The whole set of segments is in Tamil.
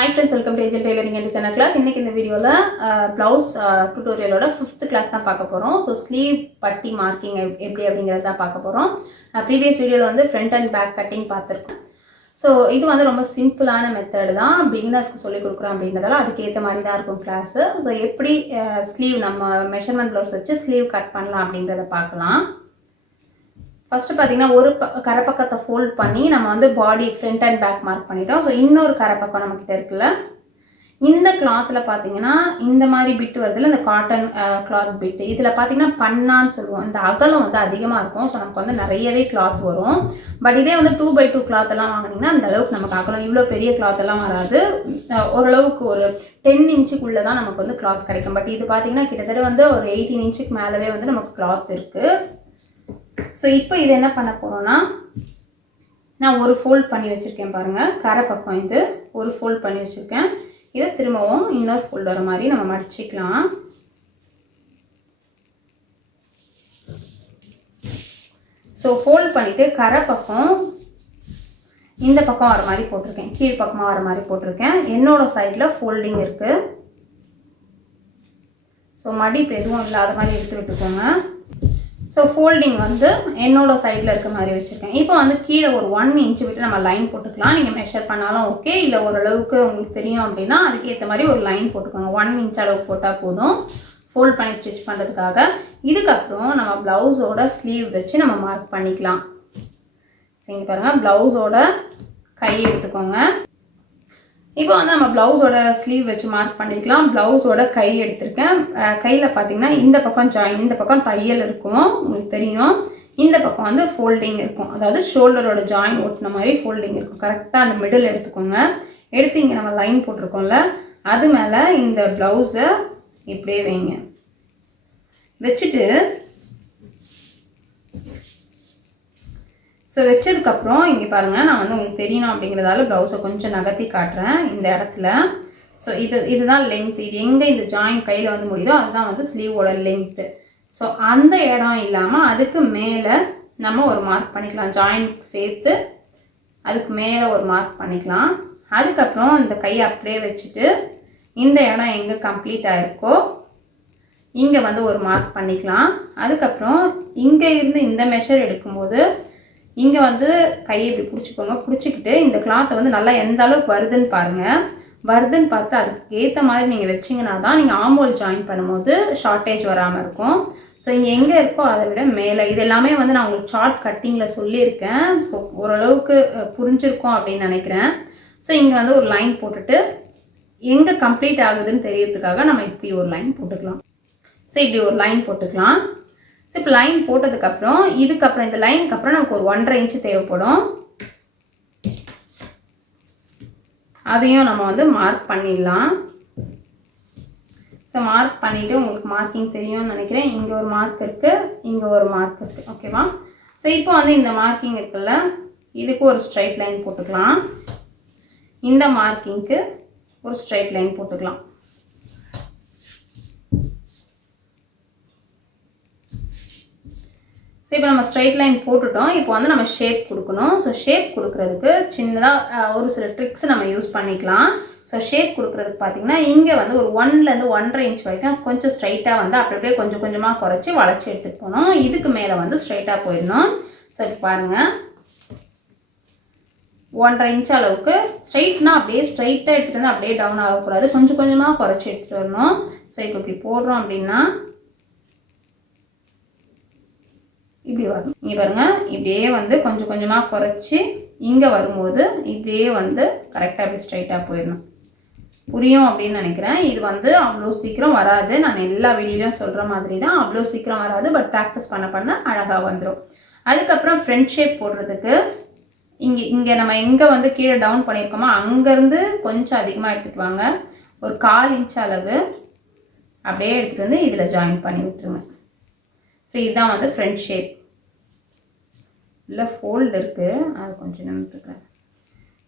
Hi friends, welcome to Angel Tailoring and Designer class. இன்னைக்கு இந்த வீடியோல blouse tutorialோட 5th class தான் பார்க்க போறோம். So sleeve பட்டி marking எப்படி அப்படிங்கறத தான் பார்க்க போறோம். previous வீடியோல வந்து front and back cutting பார்த்திருக்கோம். So இது வந்து ரொம்ப சிம்பிளான மெத்தட் தான். பிகினர்ஸ்க்கு சொல்லி கொடுக்குறோம் அப்படிங்கறதால அதுக்கு ஏத்த மாதிரி தான் இருக்கும் கிளாஸ். So எப்படி sleeve நம்ம measurement blouse வச்சு sleeve கட் பண்ணலாம் அப்படிங்கறத பார்க்கலாம். First பாத்தீங்கன்னா ஒரு கரப்பக்கத்தை ஃபோல்ட் பண்ணி நம்ம வந்து பாடி ஃப்ரண்ட் அண்ட் பேக் மார்க் பண்ணிட்டோம். ஸோ இன்னொரு கரப்பக்கம் நம்ம கிட்ட இருக்குல்ல, இந்த கிளாத்தில் பார்த்தீங்கன்னா இந்த மாதிரி பிட் வருதுல, இந்த காட்டன் கிளாத் பிட், இதில் பார்த்தீங்கன்னா பன்னான்னு சொல்லுவோம். இந்த அகலம் வந்து அதிகமாக இருக்கும். ஸோ நமக்கு வந்து நிறையவே கிளாத் வரும். பட் இதே வந்து 2x2 கிளாத் எல்லாம் வாங்கினீங்கன்னா அந்த அளவுக்கு நமக்கு அகலம் இவ்வளோ பெரிய கிளாத் எல்லாம் வராது. ஓரளவுக்கு ஒரு 10 இன்ச்சுக்குள்ளே தான் நமக்கு வந்து கிளாத் கிடைக்கும். பட் இது பார்த்தீங்கன்னா கிட்டத்தட்ட வந்து ஒரு 18 இன்ச்சுக்கு மேலவே வந்து நமக்கு கிளாத் இருக்குது. ஸோ இப்போ இது என்ன பண்ண போகிறோன்னா, நான் ஒரு ஃபோல்ட் பண்ணி வச்சுருக்கேன் பாருங்கள், கரை பக்கம் இது ஒரு ஃபோல்ட் பண்ணி வச்சுருக்கேன். இதை திரும்பவும் இன்னொரு ஃபோல்ட் வர மாதிரி நம்ம மடிச்சிக்கலாம். ஸோ ஃபோல்ட் பண்ணிவிட்டு கரை பக்கம் இந்த பக்கம் வர மாதிரி போட்டிருக்கேன், கீழ் பக்கமாக வர மாதிரி போட்டிருக்கேன். என்னோட சைடில் ஃபோல்டிங் இருக்குது. ஸோ மடிப்பு எதுவும் இல்லாத மாதிரி எடுத்து விட்டுக்கோங்க. ஸோ ஃபோல்டிங் வந்து என்னோட சைடில் இருக்க மாதிரி வச்சுருக்கேன். இப்போ வந்து கீழே ஒரு 1 இன்ச்சு விட்டு நம்ம லைன் போட்டுக்கலாம். நீங்கள் மெஷர் பண்ணாலும் ஓகே, இல்லை ஓரளவுக்கு உங்களுக்கு தெரியும் அப்படின்னா அதுக்கேற்ற மாதிரி ஒரு லைன் போட்டுக்கோங்க. 1 இன்ச் அளவுக்கு போட்டால் போதும் ஃபோல்ட் பண்ணி ஸ்டிச் பண்ணுறதுக்காக. இதுக்கப்புறம் நம்ம ப்ளவுஸோட ஸ்லீவ் வச்சு நம்ம மார்க் பண்ணிக்கலாம். சரி பாருங்கள், ப்ளவுஸோட கை எடுத்துக்கோங்க. இப்போ வந்து நம்ம ப்ளவுஸோட ஸ்லீவ் வச்சு மார்க் பண்ணிக்கலாம். ப்ளவுஸோட கை எடுத்திருக்கேன். கையில் பார்த்தீங்கன்னா இந்த பக்கம் ஜாயின், இந்த பக்கம் தையல் இருக்கும் உங்களுக்கு தெரியும். இந்த பக்கம் வந்து ஃபோல்டிங் இருக்கும், அதாவது ஷோல்டரோட ஜாயின் ஒட்டின மாதிரி ஃபோல்டிங் இருக்கும். கரெக்டாக அந்த மிடில் எடுத்துக்கோங்க. எடுத்து இங்கே நம்ம லைன் போட்டிருக்கோம்ல, அது மேலே இந்த ப்ளவுஸை இப்படியே வைங்க. வச்சுட்டு ஸோ வச்சதுக்கப்புறம் இங்கே பாருங்கள், நான் வந்து உங்களுக்கு தெரியணும் அப்படிங்கிறதால ப்ளவுஸை கொஞ்சம் நகர்த்தி காட்டுறேன் இந்த இடத்துல. ஸோ இதுதான் லென்த். இது எங்கே இந்த ஜாயின் கையில் வந்து முடியுதோ அதுதான் வந்து ஸ்லீவோட லென்த்து. ஸோ அந்த இடம் இல்லாமல் அதுக்கு மேலே நம்ம ஒரு மார்க் பண்ணிக்கலாம். ஜாயின்க்கு சேர்த்து அதுக்கு மேலே ஒரு மார்க் பண்ணிக்கலாம். அதுக்கப்புறம் இந்த கையை அப்படியே வச்சுட்டு இந்த இடம் எங்கே கம்ப்ளீட் ஆகிருக்கோ இங்கே வந்து ஒரு மார்க் பண்ணிக்கலாம். அதுக்கப்புறம் இங்கே இருந்து இந்த மெஷர் எடுக்கும்போது இங்கே வந்து கையை இப்படி பிடிச்சிக்கோங்க. பிடிச்சிக்கிட்டு இந்த கிளாத்தை வந்து நல்லா எந்த அளவுக்கு வருதுன்னு பாருங்கள். வருதுன்னு பார்த்து அதுக்கு ஏற்ற மாதிரி நீங்கள் வச்சிங்கன்னா தான் நீங்கள் ஆமோல் ஜாயின் பண்ணும்போது ஷார்ட்டேஜ் வராமல் இருக்கும். ஸோ இங்கே எங்கே இருக்கோ அதை விட மேலே, இது எல்லாமே வந்து நான் உங்களுக்கு சார்ட் கட்டிங்கில் சொல்லியிருக்கேன். ஸோ ஓரளவுக்கு புரிஞ்சிருக்கோம் அப்படின்னு நினைக்கிறேன். ஸோ இங்கே வந்து ஒரு லைன் போட்டுட்டு எங்கே கம்ப்ளீட் ஆகுதுன்னு தெரியறதுக்காக நம்ம இப்படி ஒரு லைன் போட்டுக்கலாம். ஸோ இப்படி ஒரு லைன் போட்டுக்கலாம். ஸோ இப்போ லைன் போட்டதுக்கப்புறம் இதுக்கப்புறம் இந்த லைனுக்கு அப்புறம் நமக்கு ஒரு 1.5 இன்ச்சு தேவைப்படும். அதையும் நம்ம வந்து மார்க் பண்ணிடலாம். ஸோ மார்க் பண்ணிவிட்டு உங்களுக்கு மார்க்கிங் தெரியும்னு நினைக்கிறேன். இங்கே ஒரு மார்க் இருக்குது, இங்கே ஒரு மார்க் இருக்குது, ஓகேவா? ஸோ இப்போ வந்து இந்த மார்க்கிங் இருக்குல்ல, இதுக்கு ஒரு ஸ்ட்ரைட் லைன் போட்டுக்கலாம். இந்த மார்க்கிங்க்கு ஒரு ஸ்ட்ரைட் லைன் போட்டுக்கலாம். ஸோ இப்போ நம்ம ஸ்ட்ரைட் லைன் போட்டுட்டோம். இப்போ வந்து நம்ம ஷேப் கொடுக்கணும். ஸோ ஷேப் கொடுக்குறதுக்கு சின்னதாக ஒரு சில ட்ரிக்ஸ் நம்ம யூஸ் பண்ணிக்கலாம். ஸோ ஷேப் கொடுக்குறதுக்கு பார்த்தீங்கன்னா இங்கே வந்து ஒரு 1லேருந்து 1.5 இன்ச் வரைக்கும் கொஞ்சம் ஸ்ட்ரைட்டாக வந்து அப்படியே கொஞ்சம் கொஞ்சமாக குறைச்சி வளைச்சி எடுத்துகிட்டு போகணும். இதுக்கு மேலே வந்து ஸ்ட்ரைட்டாக போயிடணும். ஸோ இப்போ பாருங்கள், 1.5 இன்ச் அளவுக்கு ஸ்ட்ரைட்னா அப்படியே ஸ்ட்ரைட்டாக எடுத்துகிட்டு வந்து அப்படியே டவுன் ஆகக்கூடாது, கொஞ்சம் கொஞ்சமாக குறைச்சி எடுத்துகிட்டு வரணும். ஸோ இப்போ இப்படி போடுறோம் அப்படின்னா இப்படி வரும். இங்கே பாருங்கள், இப்படியே வந்து கொஞ்சம் கொஞ்சமாக குறைச்சி இங்கே வரும்போது இப்படியே வந்து கரெக்டாக அப்படி ஸ்ட்ரைட்டாக போயிடணும். புரியும் அப்படின்னு நினைக்கிறேன். இது வந்து அவ்வளோ சீக்கிரம் வராது. நான் எல்லா வீடியோலையும் சொல்கிற மாதிரி தான், அவ்வளோ சீக்கிரம் வராது. பட் ப்ராக்டிஸ் பண்ண பண்ண அழகாக வந்துடும். அதுக்கப்புறம் ஃப்ரண்ட் ஷேப் போடுறதுக்கு இங்கே நம்ம எங்கே வந்து கீழே டவுன் பண்ணியிருக்கோமோ அங்கேருந்து கொஞ்சம் அதிகமாக எடுத்துகிட்டு வாங்க. ஒரு 1/4 இன்ச் அளவு அப்படியே எடுத்துகிட்டு வந்து இதில் ஜாயின் பண்ணி விட்டுருங்க. ஸோ இதுதான் வந்து ஃப்ரண்ட் ஷேப். இல்லை ஃபோல்டு இருக்குது, அது கொஞ்சம் நிமித்துக்கிறேன்.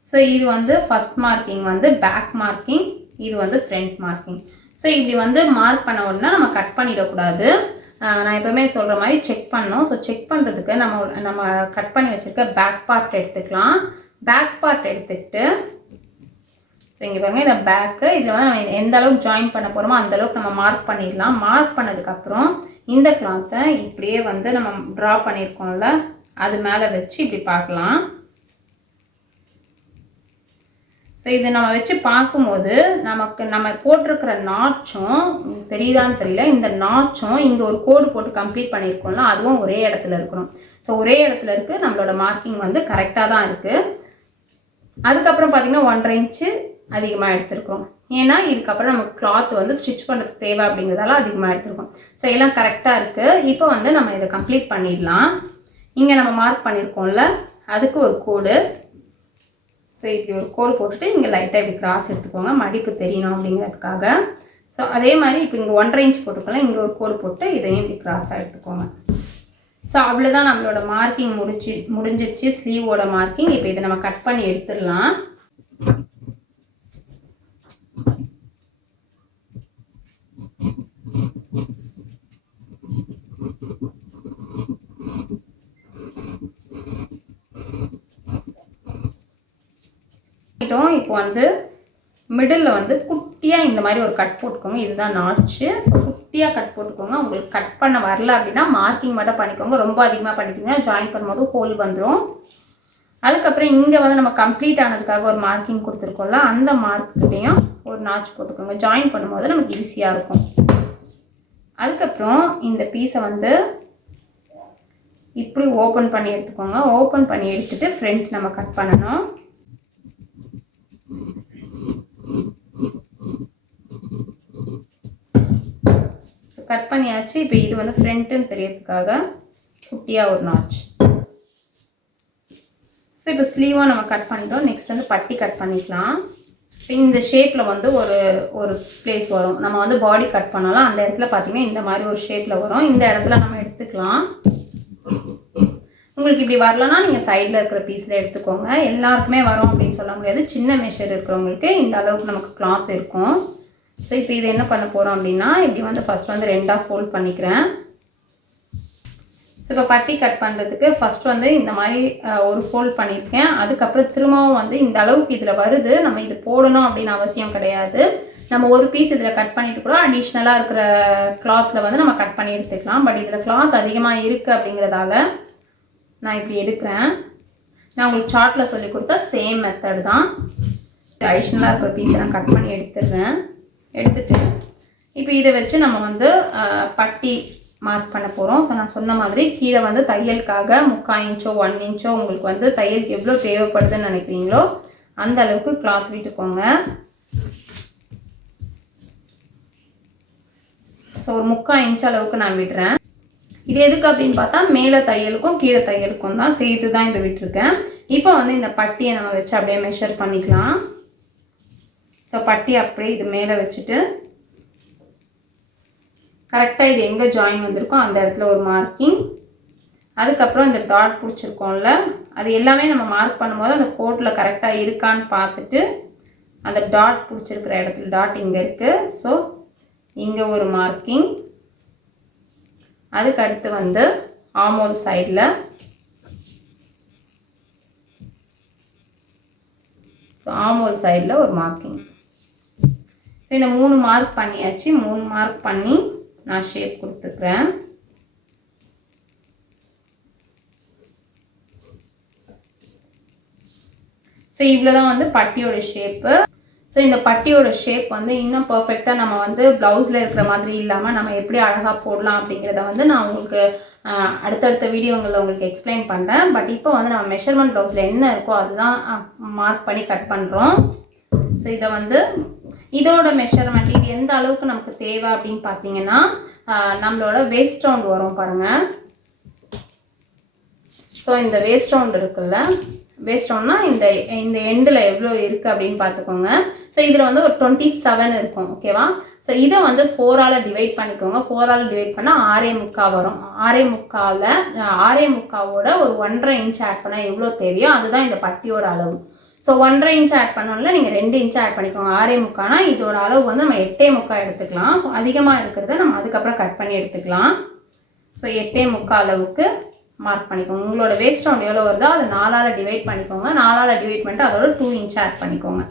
ஸோ இது வந்து ஃபஸ்ட் மார்க்கிங் வந்து பேக் மார்க்கிங், இது வந்து ஃப்ரண்ட் மார்க்கிங். ஸோ இப்படி வந்து மார்க் பண்ண உடனே நம்ம கட் பண்ணிடக்கூடாது. நான் எப்போவுமே சொல்கிற மாதிரி செக் பண்ணணும். ஸோ செக் பண்ணுறதுக்கு நம்ம கட் பண்ணி வச்சுருக்க பேக் பார்ட் எடுத்துக்கலாம். பேக் பார்ட் எடுத்துக்கிட்டு ஸோ இங்கே பாருங்கள் இதை பேக்கு. இதில் வந்து நம்ம எந்த அளவுக்கு ஜாயின் பண்ண போகிறோமோ அந்த அளவுக்கு நம்ம மார்க் பண்ணிடலாம். மார்க் பண்ணதுக்கப்புறம் இந்த கிளாத்தை இப்படியே வந்து நம்ம ட்ரா பண்ணியிருக்கோம்ல அது மேலே வச்சு இப்படி பார்க்கலாம். ஸோ இது நம்ம வச்சு பார்க்கும்போது நம்ம போட்டிருக்கிற நாச்சும் தெரியுதான்னு தெரியல, இந்த நாச்சும் இங்கே ஒரு கோடு போட்டு கம்ப்ளீட் பண்ணியிருக்கோம்ல அதுவும் ஒரே இடத்துல இருக்கணும். ஸோ ஒரே இடத்துல இருக்குது, நம்மளோட மார்க்கிங் வந்து கரெக்டாக தான் இருக்குது. அதுக்கப்புறம் பார்த்திங்கன்னா 1.5 இன்ச்சு அதிகமாக எடுத்துருக்கோம். ஏன்னா இதுக்கப்புறம் நம்ம கிளாத் வந்து ஸ்டிச் பண்ணுறதுக்கு தேவை அப்படிங்கிறதால அதிகமாக எடுத்துருக்கோம். ஸோ எல்லாம் கரெக்டாக இருக்குது. இப்போ வந்து நம்ம இதை கம்ப்ளீட் பண்ணிடலாம். இங்கே நம்ம மார்க் பண்ணியிருக்கோம்ல அதுக்கு ஒரு கோடு. ஸோ இப்படி ஒரு கோடு போட்டுட்டு இங்கே லைட்டாக இப்படி கிராஸ் எடுத்துக்கோங்க, மடிப்பு தெரியணும் அப்படிங்கிறதுக்காக. ஸோ அதே மாதிரி இப்போ இங்கே 1.5 இன்ச் போட்டுக்கலாம், இங்கே ஒரு கோடு போட்டு இதையும் இப்படி கிராஸாக எடுத்துக்கோங்க. ஸோ அவ்வளோதான் நம்மளோட மார்க்கிங் முடிஞ்சிடுச்சு ஸ்லீவோட மார்க்கிங். இப்போ இதை நம்ம கட் பண்ணி எடுத்துடலாம். இப்போ வந்து மிடில் வந்து குட்டியாக இந்த மாதிரி ஒரு கட் போட்டுக்கோங்க. இதுதான் நாச்சு. ஸோ குட்டியாக கட் போட்டுக்கோங்க. உங்களுக்கு கட் பண்ண வரல அப்படின்னா மார்க்கிங் மட்டும் பண்ணிக்கோங்க. ரொம்ப அதிகமாக பண்ணிட்டீங்கன்னா ஜாயின் பண்ணும்போது ஹோல் வந்துடும். அதுக்கப்புறம் இங்கே வந்து நம்ம கம்ப்ளீட் ஆனதுக்காக ஒரு மார்க்கிங் கொடுத்துருக்கோம்ல அந்த மார்க்கிட்டையும் ஒரு நாச்சு போட்டுக்கோங்க. ஜாயின் பண்ணும்போது நமக்கு ஈஸியாக இருக்கும். அதுக்கப்புறம் இந்த பீஸை வந்து இப்படி ஓப்பன் பண்ணி எடுத்துக்கோங்க. ஓப்பன் பண்ணி எடுத்துட்டு ஃப்ரண்ட் நம்ம கட் பண்ணணும். கட் பண்ணியாச்சு. இப்போ இது வந்து ஃப்ரண்ட்டுன்னு தெரியறதுக்காக குட்டியாக ஒரு நாச். ஸோ இப்போ ஸ்லீவாக நம்ம கட் பண்ணிட்டோம். நெக்ஸ்ட் வந்து பட்டி கட் பண்ணிக்கலாம். இந்த ஷேப்பில் வந்து ஒரு பிளேஸ் வரும். நம்ம வந்து பாடி கட் பண்ணாலும் அந்த இடத்துல பார்த்தீங்கன்னா இந்த மாதிரி ஒரு ஷேப்பில் வரும். இந்த இடத்துல நம்ம எடுத்துக்கலாம். உங்களுக்கு இப்படி வரலன்னா நீங்கள் சைடில் இருக்கிற பீஸில் எடுத்துக்கோங்க. எல்லாருக்குமே வரும் அப்படின்னு சொல்ல முடியாது. சின்ன மெஷர் இருக்கிறவங்களுக்கு இந்த அளவுக்கு நமக்கு கிளாத் இருக்கும். ஸோ இப்போ இது என்ன பண்ண போகிறோம் அப்படின்னா இப்படி வந்து ஃபஸ்ட் வந்து 2ஆக ஃபோல்ட் பண்ணிக்கிறேன். ஸோ இப்போ பட்டி கட் பண்ணுறதுக்கு ஃபஸ்ட் வந்து இந்த மாதிரி ஒரு ஃபோல்ட் பண்ணியிருக்கேன். அதுக்கப்புறம் திரும்பவும் வந்து இந்த அளவுக்கு இதில் வருது. நம்ம இது போடணும் அப்படின்னு அவசியம் கிடையாது. நம்ம ஒரு பீஸ் இதில் கட் பண்ணிட்டு கூட அடிஷ்னலாக இருக்கிற கிளாத்தில் வந்து நம்ம கட் பண்ணி எடுத்துக்கலாம். பட் இதில் கிளாத் அதிகமாக இருக்குது அப்படிங்கிறதால நான் இப்படி எடுக்கிறேன். நான் உங்களுக்கு சார்ட்டில் சொல்லி கொடுத்தா சேம் மெத்தட் தான். அடிஷ்னலாக இருக்கிற பீஸை நான் கட் பண்ணி எடுத்துடுறேன். எடுத்துட்டு இப்போ இதை வச்சு நம்ம வந்து பட்டி மார்க் பண்ண போகிறோம். ஸோ நான் சொன்ன மாதிரி கீழே வந்து தையலுக்காக 3/4 இன்ச்சோ 1 இன்ச்சோ உங்களுக்கு வந்து தையலுக்கு எவ்வளோ தேவைப்படுதுன்னு நினைக்கிறீங்களோ அந்த அளவுக்கு கிளாத் விட்டுக்கோங்க. ஸோ ஒரு 3/4 இன்ச் அளவுக்கு நான் விடுறேன். இது எதுக்கு அப்படின்னு பார்த்தா மேலே தையலுக்கும் கீழே தையலுக்கும் தான் சேர்த்து தான் இது விட்டுருக்கேன். இப்போ வந்து இந்த பட்டியை நம்ம வச்சு அப்படியே மெஷர் பண்ணிக்கலாம். ஸோ பட்டி அப்படியே இது மேலே வச்சுட்டு கரெக்டாக இது எங்கே ஜாயின் வந்திருக்கோ அந்த இடத்துல ஒரு மார்க்கிங். அதுக்கப்புறம் இந்த டாட் பிடிச்சிருக்கோம்ல அது எல்லாமே நம்ம மார்க் பண்ணும்போது அந்த கோட்டில் கரெக்டாக இருக்கான்னு பார்த்துட்டு அந்த டாட் பிடிச்சிருக்கிற இடத்துல டாட் இங்கே இருக்குது. ஸோ இங்கே ஒரு மார்க்கிங். அதுக்கு அடுத்து வந்து ஆமோல் சைடில் ஸோ ஆமோல் சைடில் ஒரு மார்க்கிங். ஸோ இந்த 3 மார்க் பண்ணியாச்சு. 3 மார்க் பண்ணி நான் ஷேப் கொடுத்துக்கிறேன். ஸோ இவ்வளோ தான் வந்து பட்டியோட ஷேப்பு. ஸோ இந்த பட்டியோட ஷேப் வந்து இன்னும் பர்ஃபெக்டாக நம்ம வந்து ப்ளவுஸில் இருக்கிற மாதிரி இல்லாமல் நம்ம எப்படி அழகாக போடலாம் அப்படிங்கிறத வந்து நான் உங்களுக்கு அடுத்தடுத்த வீடியோங்களில் உங்களுக்கு எக்ஸ்பிளைன் பண்ணுறேன். பட் இப்போ வந்து நம்ம மெஷர்மெண்ட் ப்ளவுஸில் என்ன இருக்கோ அதுதான் மார்க் பண்ணி கட் பண்ணுறோம். ஸோ இதை வந்து இதோட மெஷர்மெண்ட் இது எந்த அளவுக்கு நமக்கு தேவை அப்படின்னு பார்த்தீங்கன்னா நம்மளோட வேஸ்ட் ரவுண்ட் வரும் பாருங்கள். ஸோ இந்த வேஸ்ட் ரவுண்ட் இருக்குல்ல, வேஸ்ட் ரவுண்ட்னா இந்த எண்டில் எவ்வளோ இருக்குது அப்படின்னு பார்த்துக்கோங்க. ஸோ இதில் வந்து ஒரு 27 இருக்கும். ஓகேவா? ஸோ இதை வந்து 4ஆல் டிவைட் பண்ணிக்கோங்க. 4ஆல் டிவைட் பண்ணால் 6.25 வரும். 6.25ஓட ஒரு 1.5 இன்ச் ஆட் பண்ணால் எவ்வளோ தேவையோ அதுதான் இந்த பட்டியோட அளவு. ஸோ 1.5 இன்ச் ஆட் பண்ணோம்ல நீங்கள் 2 இன்ச் ஆட் பண்ணிக்கோங்க. 6.25னா இதோட அளவு வந்து நம்ம 8.25 எடுத்துக்கலாம். ஸோ அதிகமாக இருக்கிறத நம்ம அதுக்கப்புறம் கட் பண்ணி எடுத்துக்கலாம். ஸோ 8.25 அளவுக்கு மார்க் பண்ணிக்கோங்க. உங்களோட வேஸ்ட் ரவுண்ட் எவ்வளோ வருதோ அதை 4ஆல் டிவைட் பண்ணிக்கோங்க. 4ஆல் டிவைட் பண்ணிட்டு அதோட 2 இன்ச் ஆட் பண்ணிக்கோங்க.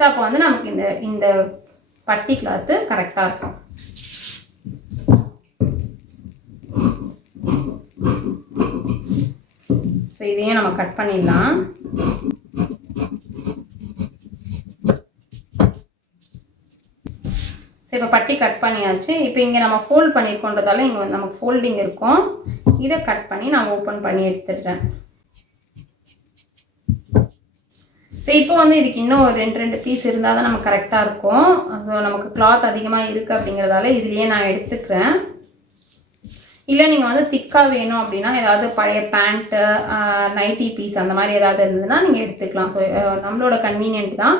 ஸோ அப்போ வந்து நமக்கு இந்த பட்டி கிளாத்து கரெக்டாக இருக்கும். ஸோ இதையும் நம்ம கட் பண்ணிடலாம். ஸோ இப்போ பட்டி கட் பண்ணியாச்சு. இப்போ இங்கே நம்ம ஃபோல்ட் பண்ணியிருக்கோன்றதால இங்கே வந்து நமக்கு ஃபோல்டிங் இருக்கும். இதை கட் பண்ணி நான் ஓப்பன் பண்ணி எடுத்துடுறேன். ஸோ இப்போ வந்து இதுக்கு இன்னும் ஒரு 2 பீஸ் இருந்தால் தான் நமக்கு கரெக்டாக இருக்கும். ஸோ நமக்கு கிளாத் அதிகமாக இருக்குது அப்படிங்கிறதால இதுலேயே நான் எடுத்துக்கிறேன். இல்லை நீங்கள் வந்து திக்காக வேணும் அப்படின்னா ஏதாவது பழைய பேண்ட்டு, நைட்டி பீஸ் அந்த மாதிரி ஏதாவது இருந்ததுன்னா நீங்கள் எடுத்துக்கலாம். ஸோ நம்மளோட கன்வீனியன்ட் தான்.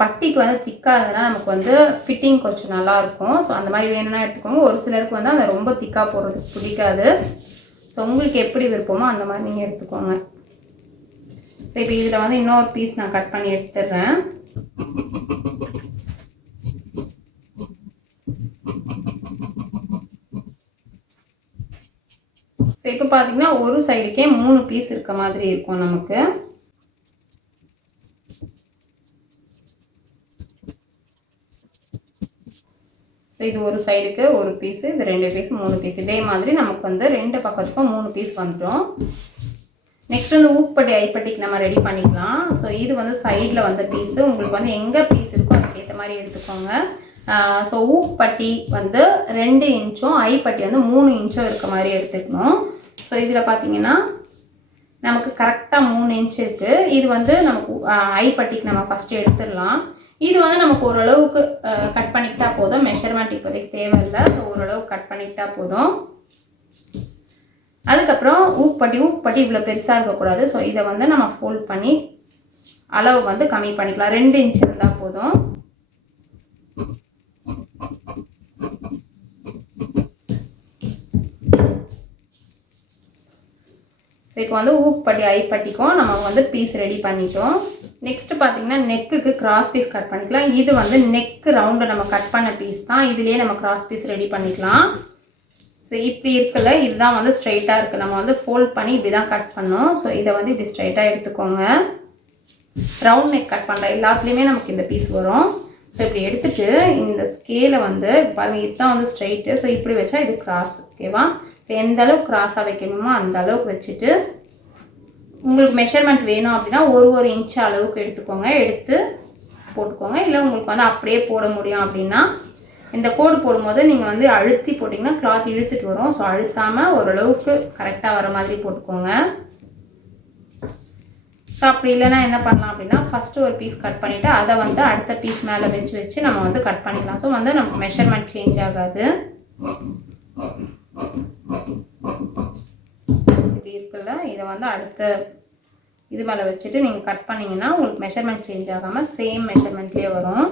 பட்டிக்கு வந்து திக்காக இருந்ததுன்னா நமக்கு வந்து ஃபிட்டிங் கொஞ்சம் நல்லாயிருக்கும். ஸோ அந்த மாதிரி வேணும்னா எடுத்துக்கோங்க. ஒரு சிலருக்கு வந்து அந்த ரொம்ப திக்காக போடுறதுக்கு பிடிக்காது. ஸோ உங்களுக்கு எப்படி விருப்பமோ அந்த மாதிரி நீங்கள் எடுத்துக்கோங்க. ஸோ இப்போ இதில் வந்து இன்னொரு பீஸ் நான் கட் பண்ணி எடுத்துடுறேன். ஸோ இப்போ பார்த்தீங்கன்னா ஒரு சைடுக்கே 3 பீஸ் இருக்க மாதிரி இருக்கும் நமக்கு. ஸோ இது ஒரு சைடுக்கு ஒரு பீஸு, இது 2 பீஸ், 3 பீஸ். இதே மாதிரி நமக்கு வந்து 2 பக்கத்துக்கும் 3 பீஸ் வந்துடும். நெக்ஸ்ட் வந்து ஊப்பட்டி ஐப்பட்டிக்கு நம்ம ரெடி பண்ணிக்கலாம். ஸோ இது வந்து சைடில் வந்த பீஸு. உங்களுக்கு வந்து எங்கே பீஸ் இருக்கோ அதுக்கேற்ற மாதிரி எடுத்துக்கோங்க. ஸோ ஊப்பட்டி வந்து 2 இன்ச்சும் ஐப்பட்டி வந்து 3 இன்ச்சும் இருக்க மாதிரி எடுத்துக்கணும். ஸோ இதில் பார்த்தீங்கன்னா நமக்கு கரெக்டாக 3 இன்ச் இருக்குது. இது வந்து நமக்கு ஐப்பட்டிக்கு நம்ம ஃபஸ்ட்டு எடுத்துடலாம். இது வந்து நமக்கு ஓரளவுக்கு கட் பண்ணிக்கிட்டா போதும். மெஷர்மெண்ட் இப்போதைக்கு தேவையில்லை. ஸோ ஓரளவுக்கு கட் பண்ணிக்கிட்டா போதும். அதுக்கப்புறம் ஊப்பட்டி இவ்வளோ பெருசாக இருக்கக்கூடாது. ஸோ இதை வந்து நம்ம ஃபோல்ட் பண்ணி அளவு வந்து கம்மி பண்ணிக்கலாம். 2 இன்ச் இருந்தால் போதும். ஸோ இப்போ வந்து ஊப்பட்டி ஐப்பட்டிக்கும் நம்ம வந்து பீஸ் ரெடி பண்ணிட்டோம். நெக்ஸ்ட் பார்த்தீங்கன்னா நெக்குக்கு கிராஸ் பீஸ் கட் பண்ணிக்கலாம். இது வந்து நெக்கு ரவுண்டை நம்ம கட் பண்ண பீஸ் தான். இதுலேயே நம்ம கிராஸ் பீஸ் ரெடி பண்ணிக்கலாம். ஸோ இப்படி இருக்குல்ல, இதுதான் வந்து ஸ்ட்ரைட்டாக இருக்குது. நம்ம வந்து ஃபோல்ட் பண்ணி இப்படி தான் கட் பண்ணோம். ஸோ இதை வந்து இப்படி ஸ்ட்ரைட்டாக எடுத்துக்கோங்க. ரவுண்ட் நெக் கட் பண்ணுற எல்லாத்துலேயுமே நமக்கு இந்த பீஸ் வரும். ஸோ இப்படி எடுத்துகிட்டு இந்த ஸ்கேலை வந்து பாருங்கள், இதுதான் வந்து ஸ்ட்ரைட்டு. ஸோ இப்படி வச்சா இது கிராஸ். ஓகேவா? ஸோ எந்த அளவுக்கு கிராஸாக வைக்கணுமோ அந்த அளவுக்கு வச்சுட்டு உங்களுக்கு மெஷர்மெண்ட் வேணும் அப்படின்னா ஒரு இன்ச் அளவுக்கு எடுத்துக்கோங்க. எடுத்து போட்டுக்கோங்க. இல்லை உங்களுக்கு வந்து அப்படியே போட முடியும் அப்படின்னா இந்த கோடு போடும்போது நீங்கள் வந்து அழுத்தி போட்டிங்கன்னா கிளாத் இழுத்துட்டு வரும். ஸோ அழுத்தாமல் ஓரளவுக்கு கரெக்டாக வர மாதிரி போட்டுக்கோங்க. ஸோ அப்படி இல்லைன்னா என்ன பண்ணலாம் அப்படின்னா ஃபஸ்ட்டு ஒரு பீஸ் கட் பண்ணிவிட்டு அதை வந்து அடுத்த பீஸ் மேலே வச்சு நம்ம வந்து கட் பண்ணிக்கலாம். ஸோ வந்து நமக்கு மெஷர்மெண்ட் சேஞ்ச் ஆகாது. இப்படி இருக்குல்ல, இதை வந்து அடுத்த இது மேலே வச்சுட்டு நீங்கள் கட் பண்ணிங்கன்னா உங்களுக்கு மெஷர்மெண்ட் சேஞ்ச் ஆகாமல் சேம் மெஷர்மெண்ட்லேயே வரும்.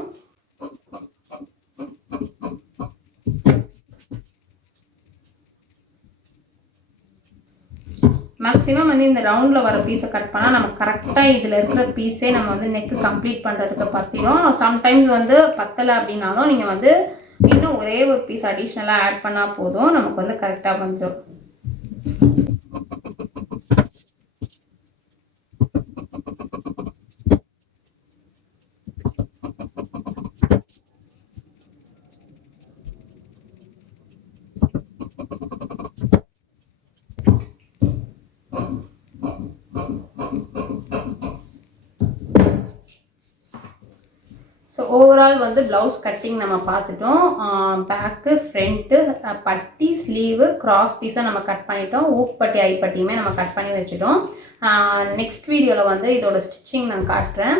மேக்ஸிமம் வந்து இந்த ரவுண்டில் வர பீஸை கட் பண்ணால் நம்ம கரெக்டாக இதில் இருக்கிற பீஸே நம்ம வந்து நெக்கு கம்ப்ளீட் பண்ணுறதுக்கு பற்றிடும். சம்டைம்ஸ் வந்து பத்தலை அப்படின்னாலும் நீங்கள் வந்து இன்னும் ஒரே ஒரு பீஸ் அடிஷ்னலாக ஆட் பண்ணால் போதும், நமக்கு வந்து கரெக்டாக வந்துடும். ஸோ ஓவரால் வந்து ப்ளவுஸ் கட்டிங் நம்ம பார்த்துட்டோம். பேக்கு, ஃப்ரண்ட்டு, பட்டி, ஸ்லீவு, கிராஸ் பீஸும் நம்ம கட் பண்ணிட்டோம். ஊப்பட்டி ஐப்பட்டியுமே நம்ம கட் பண்ணி வச்சுட்டோம். நெக்ஸ்ட் வீடியோவில் வந்து இதோட ஸ்டிச்சிங் நான் காட்டுறேன்.